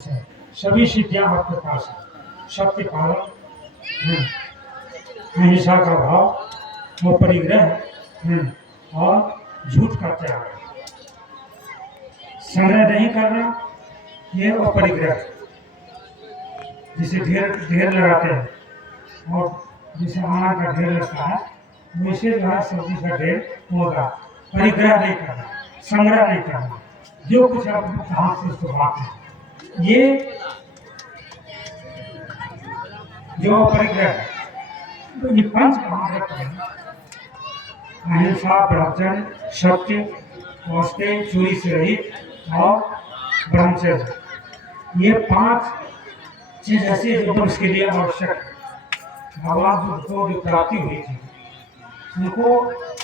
है। सभी सिद्धियां आपके पास है। सत्य पालन, अहिंसा का भाव, वो परिग्रह, और झूठ का त्याग। संग्रह नहीं करना, ये अपरिग्रह। जिसे ढेर ढेर लगाते हैं और जिसे अनाज का ढेर लगता है, वैसे जो है सब्जी का ढेर होगा। परिग्रह नहीं करना, संग्रह नहीं करना, जो कुछ आप हाथ से उसको बांटना, ये जो परिग्रह है। तो ये पंच महाव्रत है, अहिंसा, ब्रह्मचर्य, सत्य, औस्तेय, चोरी से रहित और ब्रह्मचर्य, ये 5 चीज ऐसी जो उसके लिए आवश्यक है। भगवान बुद्ध को जो प्राप्ति हुई थी, उनको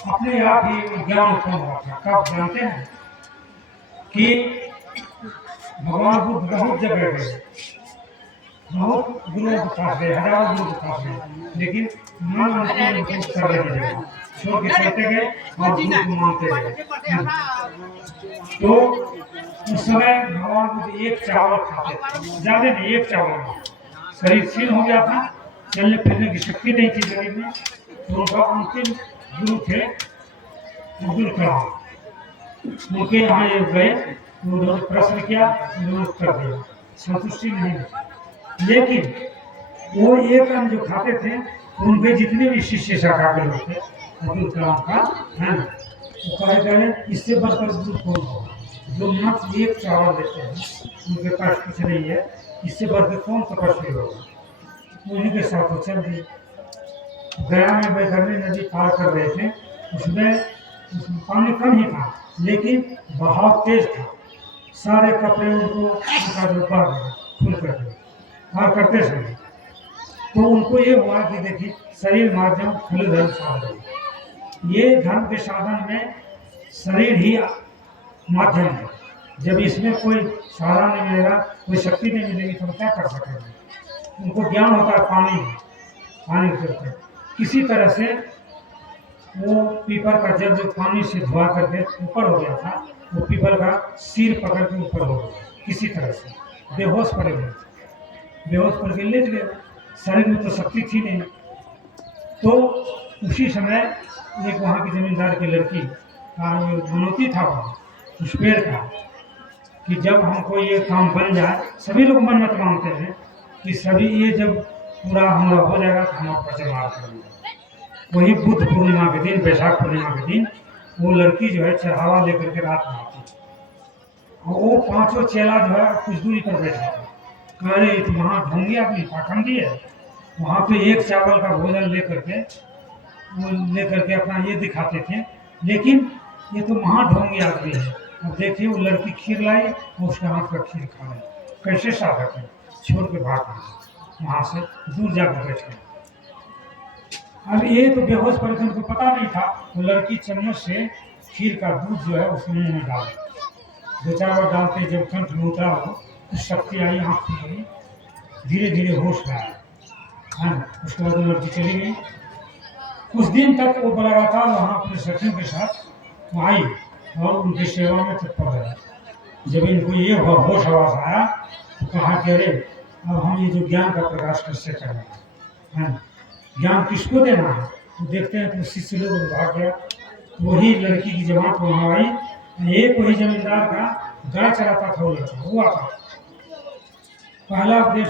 अपने आप ही ज्ञान उत्पन्न हुआ था। कब जानते हैं कि भगवान बुद्ध बहुत जगह गए, बहुत गुरुओं के पास गए, हजारों गुरु के पास गए, लेकिन मन उनको करने लगे, छोड़ के चलते गए और गुरु को मानते गए। तो उस समय भगवान बुद्ध एक चावल खाते थे, ज्यादा नहीं, एक चावल। शरीर क्षीण हो गया था, चलने फिरने की शक्ति नहीं थी शरीर में। तो उनका अंतिम गुरु थे अब्दुल कलाम। उनके यहाँ ये गए, उन्होंने प्रश्न किया, उन्होंने उत्तर दिया, संतुष्टि नहीं मिली। लेकिन वो एक अन्न जो खाते थे, उनके जितने भी शिष्य शाखाके लोग थे अब्दुल कलाम का, है ना, वो कहे गए इससे बढ़कर दूध कौन होगा। जो मात्र एक चावल देते हैं, उनके पास कुछ नहीं है, इससे बढ़कर कौन तपस्वी होगा। उन्हीं के साथ वो चल दिए। गया में वैतरणी नदी पार कर रहे थे, उसमें पानी कम ही था, लेकिन बहाव तेज था। सारे कपड़े उनको फुल कर दिए पार करते समय। तो उनको ये हुआ कि देखिए, शरीर माध्यम खलु धर्म साधन, ये धर्म के साधन में शरीर ही माध्यम है। जब इसमें कोई सहारा नहीं मिलेगा, कोई शक्ति नहीं मिलेगी, तो क्या कर सकेंगे। उनको ज्ञान होता है पानी के ऊपर। किसी तरह से वो पीपल का जल जो पानी से धुआ करके ऊपर हो गया था, वो पीपल का सिर पकड़ के ऊपर हो गया, किसी तरह से बेहोश पड़े हुए, बेहोश पड़ के लेट गए। शरीर में तो शक्ति थी नहीं। तो उसी समय एक वहाँ की जमींदार की लड़की का मनोती था वहाँ उस पेड़ का, कि जब हमको ये काम बन जाए, सभी लोग मन्नत मांगते हैं कि सभी ये जब पूरा हमारा हो जाएगा तो हम आपका जमार करेंगे। वही बुद्ध पूर्णिमा के दिन, बैसाख पूर्णिमा के दिन, वो लड़की जो है चढ़ावा लेकर के रात में आती, और वो 5 चेला जो है कुछ दूरी पर बैठा था। कह रहे तो वहाँ ढोंगी आदमी पाखंडी है, वहाँ पे एक चावल का भोजन लेकर के अपना ये दिखाते थे, लेकिन ये तो महाढोंगी आदमी है। अब देखिए, वो लड़की खीर लाई और उसके हाथ का खीर खा रही, कैसे साधक है। छोड़ के भाग गए, वहाँ से दूर जाकर बैठे। अब ये तो बेहोश पड़े थे, उनको पता नहीं था। वो लड़की चम्मच से खीर का दूध जो है उसके मुँह में डाल, 2-4 बार डालते, जब कंठ में उतरा हो, कुछ शक्ति आई, आँख खुल गई, धीरे धीरे होश में आया, है ना। उसके बाद वो लड़की चली गई। कुछ दिन तक वो लगातार वहाँ अपने सखियों के साथ आई और उनकी सेवा में तत्पर रहा। जब इनको ये होश आवाज आया तो कहा कि अरे, अब हम ये जो ज्ञान का प्रकाश कैसे करें, है ना, ज्ञान किसको देना है। तो देखते हैं तो शिष्य लोग भाग गया। वही लड़की की जमात वहाँ आई, एक वही जमींदार का गाय चलाता था, वो लड़का हुआ था। पहला उपदेश